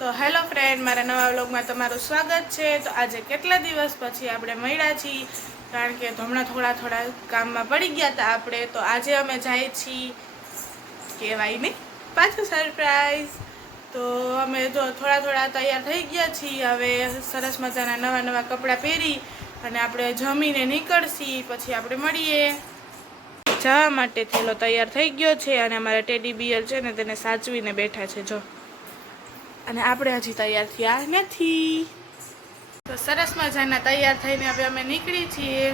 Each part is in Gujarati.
તો હેલો ફ્રેન્ડ, મારા નવા વ્લોગમાં તમારું સ્વાગત છે। તો આજે કેટલા દિવસ પછી આપણે મળ્યા છીએ, કારણ કે હમણાં થોડા કામમાં પડી ગયા હતા આપણે। તો આજે અમે જઈએ છીએ, કહેવાય નહીં, પાછું સરપ્રાઈઝ। તો અમે જો થોડા તૈયાર થઈ ગયા છીએ। હવે સરસ મજાના નવા કપડાં પહેરી અને આપણે જમીને નીકળશી, પછી આપણે મળીએ। જવા માટે થેલો તૈયાર થઈ ગયો છે અને અમારા ટેડી બિયર છે ને તેને સાચવીને બેઠા છે જો, અને આપણે હજી તૈયાર થયા નથી। તો સરસ મજાના તૈયાર થઈને હવે અમે નીકળી છીએ।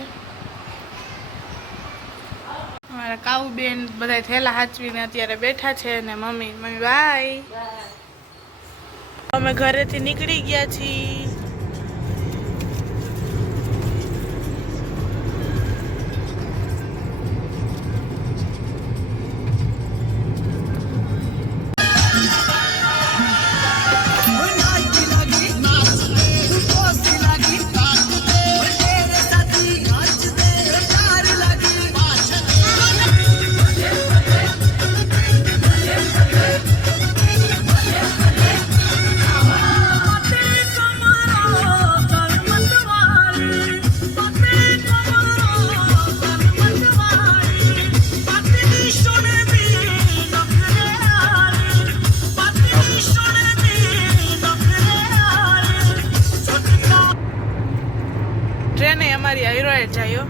અમારા કાઉબેન બધા થેલા સાચવીને અત્યારે બેઠા છે, અને મમ્મી બાય। અમે ઘરેથી નીકળી ગયા છીએ। ટ્રેન અમારી હાઈરોએ જાય।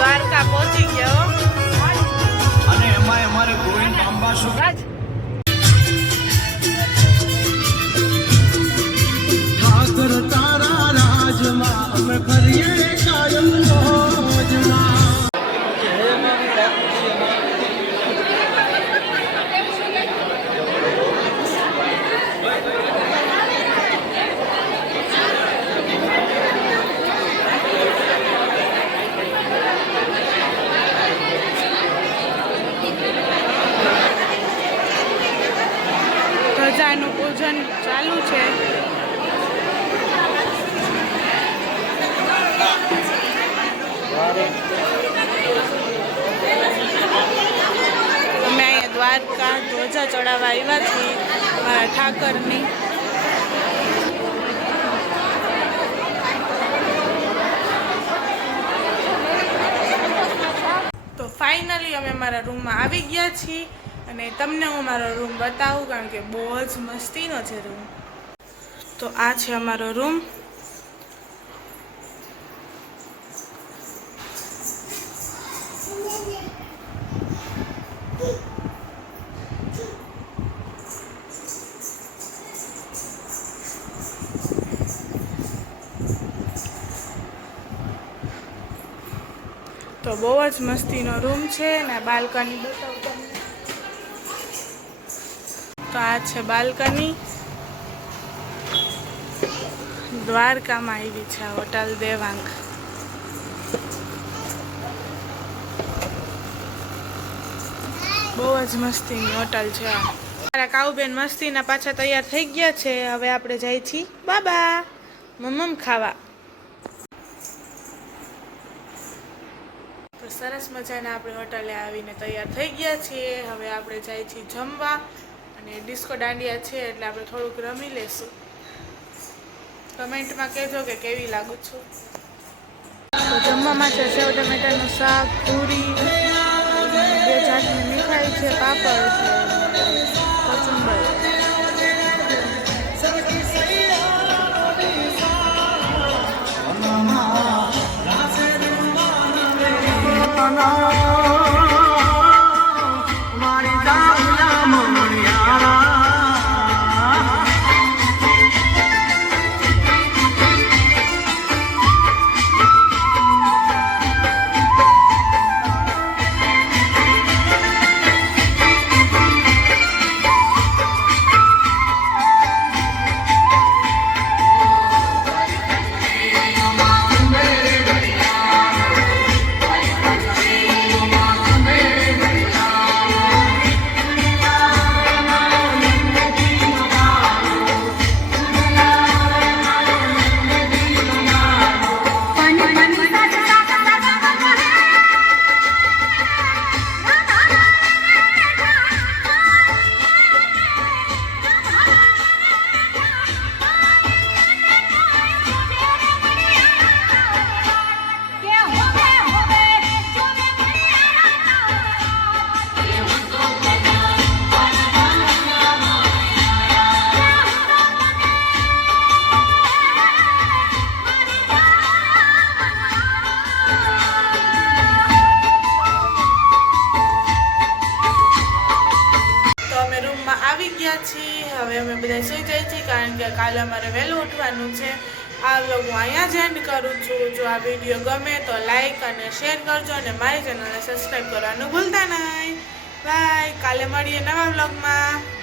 દ્વારકા પહોંચી ગયો અને એમાં અમારે ગોવિંદ અંબાસુ ઠાકર તારા રાજમાં અમે ફરીએ કાયમ મોજમાં। ધજાનું પૂજન ચાલુ છે। અમે અહીંયા દ્વારકા ધ્વજા ચડાવવા આવ્યા છીએ મારા ઠાકરની। તો ફાઇનલી અમે મારા રૂમમાં આવી ગયા છીએ, અને તમને હું મારો રૂમ બતાવું, કારણ કે બહુ જ મસ્તીનો છે રૂમ। તો આ છે અમારો રૂમ। તો બહુ જ મસ્તીનો રૂમ છે, ને બાલ્કની બતાવું તમને। તો આ છે બાલ્કની। દ્વારકામાં આવી છે આ હોટલ દેવાંગ। બહુ જ મસ્તીની હોટલ છે આ। મારા કાઉબેન મસ્તીના પાછા તૈયાર થઈ ગયા છે। હવે આપણે જઈએ છીએ બાબા મમ્મ ખાવા। તો સરસ મજાના આપણે હોટલે આવીને તૈયાર થઈ ગયા છીએ। હવે આપણે જઈએ છીએ જમવા, અને ડિસ્કો દાંડિયા છે એટલે આપણે થોડુંક રમી લેશું। કમેન્ટમાં કહેજો કે કેવી લાગુ છું। તો જમવામાં છે સેવ ટમેટાનું શાક, પૂરી, 2 જાતની મીઠાઈ છે, પાપડ છે, કચુંબર। આવી ગયા છીએ. હવે અમે બધા સુઈ જઈએ છીએ કારણ કે કાલે અમારે વહેલું ઉઠવાનું છે. આ વ્લોગ હું અહીંયા જ એન્ડ કરું છું. જો આ વિડીયો ગમે તો લાઈક અને શેર કરજો અને મારી ચેનલને સબસ્ક્રાઈબ કરવાનું ભૂલતા નહીં. બાય. કાલે મળીએ નવા વ્લોગમાં.